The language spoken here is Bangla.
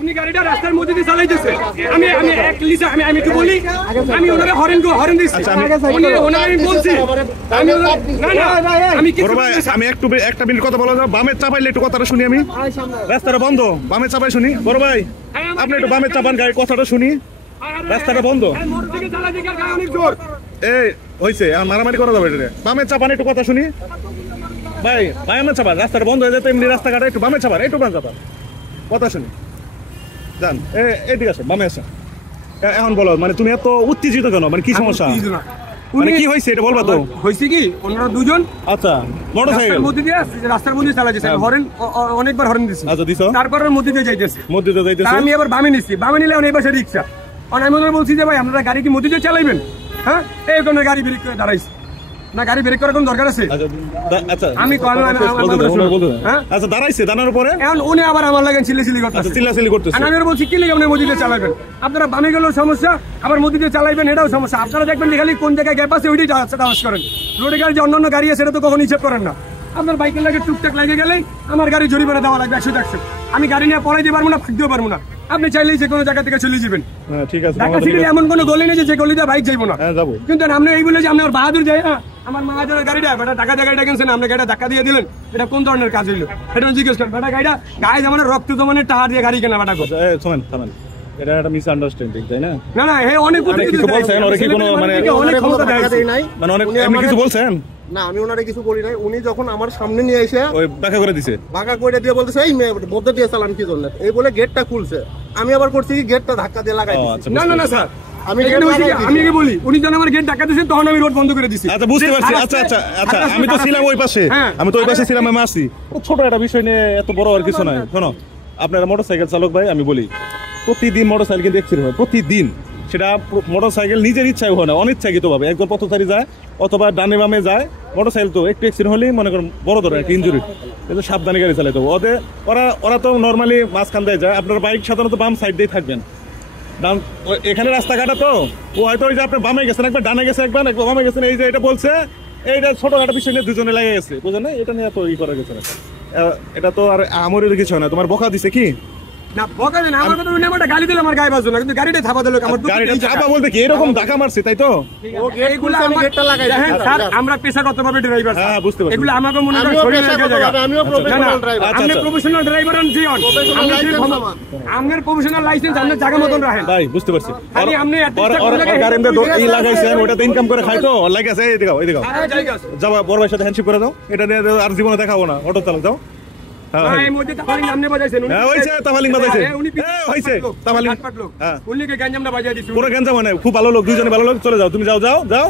উনি গাড়িটা রাস্তার মধ্যে দিয়ে চালাইতেছে। আমি একটু বলি, আমি ওনারে হরেন দিচ্ছি। আমি বলছি আমি একটা মিনিট কথা বলা যাও। বামে চাপাইলে একটু কথাটা শুনি। আমি রাস্তাটা বন্ধ, বামে চাপাই শুনি। বড় ভাই আপনি একটু বামে চাপান, গাড়ির কথাটা শুনি। রাস্তাটা বন্ধ, এই হয়েছে মারামারি করা যাবে। বামে চাপান, একটু কথা শুনি। ভাই বামে চাপান, রাস্তাটা বন্ধ হয়ে যেত। এমনি রাস্তাঘাটে একটু বামে চাপান, একটু বামে চাপান, কথা শুনি। জান এইদিকে আসেন, বামে আসেন। এখন বলো, মানে তুমি এত উত্তেজিত কেন? মানে কি সমস্যা, মানে কি হয়েছে এটা বলবা তো? হয়েছে কি, ওনারা দুজন আচ্ছা মোটরসাইকেল মধ্যে দিয়ে রাস্তার মধ্যে চালাইতেছে। হরেন অনেকবার হরেন দিছি। আচ্ছা দিছো, তারপরে মধ্যে দিয়ে যাইতেছে। আমি আবার বামে নিছি, বামে নিলে এই পাশে রিক্সা। আর আমি ওনারা বলছি যে ভাই আপনারা গাড়ি কি মধ্যে দিয়ে চালাইবেন? হ্যাঁ, এই কোন গাড়ি ব্রেক করে দাঁড়াইছে না, গাড়ি ব্রেক করার কোন দরকার আছে? আমি আচ্ছা দাঁড়াইছে, দাঁড়ানোর পরে এখন উনি আবার আমার লাগেন চিল্লাচিল্লি করতেছে। আমি বলছি কি লিখে আপনি মসজিদে চালাবেন? আপনারা বামে গেলেও সমস্যা, আবার মসজিদে চালাইবেন এটাও সমস্যা। আপনারা দেখবেন খালি কোন জায়গায় গ্যাপ আছে ওইটাই টাচ করেন। রোডে গাড়ি যে অন্যান্য গাড়ি আছে সেটা তো কখনো হিসেব করেন না। আপনার বাইকের লাগে টুকটাক লাগে গেলেই আমার গাড়ি জরিমানা দেওয়া লাগবে 100 আমি গাড়ি নিয়ে পড়াই দিতে পারবো না, ফাঁকতেও পারবো না। আপনি চাইলেই যে কোনো জায়গা থেকে চলে যাবেন। ঠিক আছে, ঢাকা সিটির এমন কোনো গলি নেই যে গলিতে বাইক যাইবো না। কিন্তু আপনি এই বলে যে আপনার বাহাদুর যায় না, আমার মাহাজনের গাড়িটা বেটা টাকা গাড়িটা কিনছেন, আপনি গাড়িটা ধাক্কা দিয়ে দিলেন, এটা কোন ধরনের কাজ হইলো? এটা জিজ্ঞেস করেন। বেটা গাড়িটা গায়ে যেমন রক্ত জমানের টাকা দিয়ে গাড়ি কেনা বেটা করছে। এটা একটা মিসআন্ডারস্ট্যান্ডিং, তাই না? না না, অনেক কিছু বলছেন, ওরে কি কোনো মানে অনেক ক্ষমতা দেয় নাই, মানে অনেক এমনি কিছু বলছেন না? আমি ওনারে কিছু বলি নাই। উনি যখন আমার সামনে নিয়ে এসে ওই বাঁকা করে দিছে, বাঁকা করে দিয়ে বলতেছে এই মধ্যে দিয়ে চালান কি জন্য, এই বলে গেটটা খুলছে। আমি আবার করছি কি গেটটা ধাক্কা দিয়ে লাগাই দিছি। না না না স্যার, আমি কি বলি, উনি যখন আমার গেট ধাক্কা দিয়েছেন তখন আমি রোড বন্ধ করে দিছি। আচ্ছা বুঝতে পারছি। আচ্ছা আচ্ছা আচ্ছা, আমি তো ছিলাম ওই পাশে, আমি তো ওই পাশে ছিলাম। আমি আসি, ছোট একটা বিষয় নিয়ে এত বড় আর কিছু নয়। শোনো, আপনারা মোটরসাইকেল চালক ভাই, আমি বলি প্রতিদিন মোটরসাইকেল কিন্তু অ্যাক্সিডেন্ট হয়, প্রতিদিন। সেটা মোটরসাইকেল নিজের ইচ্ছায় হয় না, অনিচ্ছাকৃত ভাবে একজন পথচারী যায় অথবা ডানে বামে যায়, মোটরসাইকেল তো একটু অ্যাক্সিডেন্ট হলেই মনে করেন বড় ধরনের একটা ইঞ্জুরি। কিন্তু সাবধানে গাড়ি চালাতে হবে। ওরা তো নর্মালি মাঝখান দিয়ে যায়, আপনার বাইক সাধারণত বাম সাইড দিয়ে থাকবেন। এখানে রাস্তাঘাটে তো ও হয়তো ওই যে আপনি বামে গেছেন একবার, ডানে গেছে একবার বামে গেছেন, এই যে এটা বলছে এইটা ছোটখাটো বিষয় নিয়ে দুজনে লেগে গেছে, বুঝলেন না? এটা নিয়ে তো ই করা গেছে না, এটা তো আর আমরের কিছু হয় না। তোমার বকা দিছে কি না? বকা দেন আমার কথা, উনি আমারটা গালি দিল, আমার গায়ে বাজলো না, কিন্তু গাড়িটা থাপা দিল। আমার গাড়িটা থাপা বলতে কি এরকম ধাক্কা মারছে, তাই তো? ও গেট খুলছে, আমি গেটটা লাগাই দিছি। স্যার আমরা পেশাগতভাবে ড্রাইভার, হ্যাঁ বুঝতে পারছি। এগুলো আমাকে মনে হয় শরীরে লাগে জায়গা। আমিও প্রফেশনাল ড্রাইভার। আপনি প্রফেশনাল ড্রাইভার আন জি অন, আপনার প্রফেশনাল লাইসেন্স আপনার জায়গা মতন রাখেন ভাই, বুঝতে পারছি। খালি আপনি গাড়িতে ই লাগাইছেন, ওটাতে ইনকাম করে খাই তো লাগাইছে। এই দেখাও, এই দেখাও, যাও বড় ভাইয়ের সাথে হ্যান্ডশেক করে দাও। এটা নিয়ে আর জীবনে দেখাবো না, অটো চালাও যাও। খুব ভালো লোক, দুজনে ভালো লোক, চলে যাও, তুমি যাও যাও যাও।